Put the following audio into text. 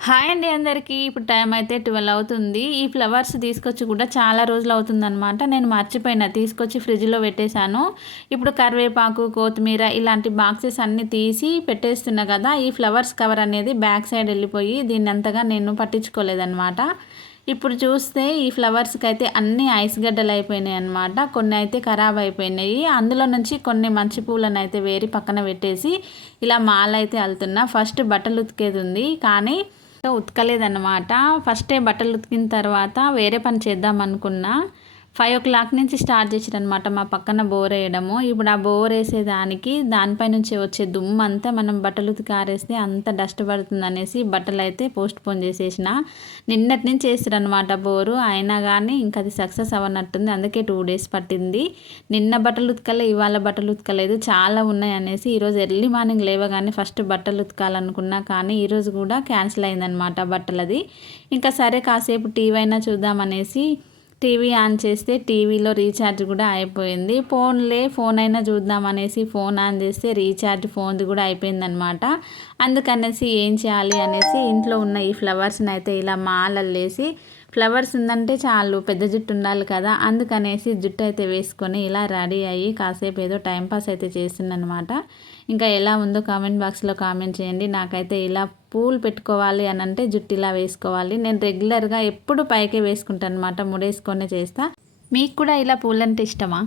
Hi అండి అందరికీ. ఇప్పుడు టైం అయితే 12 అవుతుంది. ఈ ఫ్లవర్స్ తీసుకొచ్చి కూడా చాలా రోజులు అవుతుందనమాట. నేను మర్చిపోయిన తీసుకొచ్చి ఫ్రిడ్జ్‌లో పెట్టేశాను. ఇప్పుడు కరివేపాకు, కొత్తిమీర ఇలాంటి బాక్సెస్ అన్నీ తీసి పెట్టేస్తున్నా కదా! ఈ ఫ్లవర్స్ కవర్ అనేది బ్యాక్ సైడ్ వెళ్ళిపోయి దీన్ని అంతగా నేను పట్టించుకోలేదనమాట. ఇప్పుడు చూస్తే ఈ ఫ్లవర్స్‌కైతే అన్నీ ఐస్ గడ్డలు అయిపోయినాయి అనమాట. కొన్ని అయితే ఖరాబ్ అయిపోయినాయి. అందులో నుంచి కొన్ని మంచి పూలనైతే వేరి పక్కన పెట్టేసి ఇలా మాల అయితే అల్లుతున్నా. ఫస్ట్ బట్టలు ఉతికేది ఉంది కానీ ఉతకలేదన్నమాట. ఫస్టే బట్టలు ఉతికిన తర్వాత వేరే పని చేద్దాం అనుకున్నా. 5:00 నుంచి స్టార్ట్ చేసిరనమాట మా పక్కన బోర్ వేయడము. ఇప్పుడు ఆ బోర్ వేసేదానికి దానిపై నుంచి వచ్చే దుమ్మంతా మనం బట్టలు ఉతికి ఆరేస్తే అంత డస్ట్ పడుతుందనేసి బట్టలు అయితే పోస్ట్‌పోన్ చేసేసిన. నిన్నటి నుంచి వేసిరనమాట బోరు. అయినా కానీ ఇంకా అది సక్సెస్ అవ్వనట్టుంది. అందుకే 2 డేస్ పట్టింది. నిన్న బట్టలు ఉతకలే, ఇవాళ బట్టలు ఉతకలేదు. చాలా ఉన్నాయి అనేసి ఈరోజు ఎర్లీ మార్నింగ్ లేవగానే ఫస్ట్ బట్టలు ఉతకాలనుకున్నా కానీ ఈరోజు కూడా క్యాన్సిల్ అయిందనమాట బట్టలది. ఇంకా సరే కాసేపు టీవీ అయినా చూద్దామనేసి టీవీ ఆన్ చేస్తే టీవీలో రీఛార్జ్ కూడా అయిపోయింది. ఫోన్ అయినా చూద్దామనేసి ఫోన్ ఆన్ చేస్తే రీఛార్జ్ ఫోన్ది కూడా అయిపోయిందనమాట. అందుకనేసి ఏం చేయాలి అనేసి ఇంట్లో ఉన్న ఈ ఫ్లవర్స్ని అయితే ఇలా మాలల్లేసి, ఫ్లవర్స్ ఉందంటే చాలు పెద్ద జుట్టు ఉండాలి కదా, అందుకనేసి జుట్టు అయితే వేసుకొని ఇలా రెడీ అయ్యి కాసేపు ఏదో టైంపాస్ అయితే చేసిందనమాట. ఇంకా ఎలా ఉందో కామెంట్ బాక్స్లో కామెంట్ చేయండి. నాకైతే ఇలా పూలు పెట్టుకోవాలి అని అంటే జుట్టు ఇలా వేసుకోవాలి. నేను రెగ్యులర్గా ఎప్పుడు పైకే వేసుకుంటాను అనమాట, ముడేసుకొనే చేస్తా. మీకు కూడా ఇలా పూలంటే ఇష్టమా?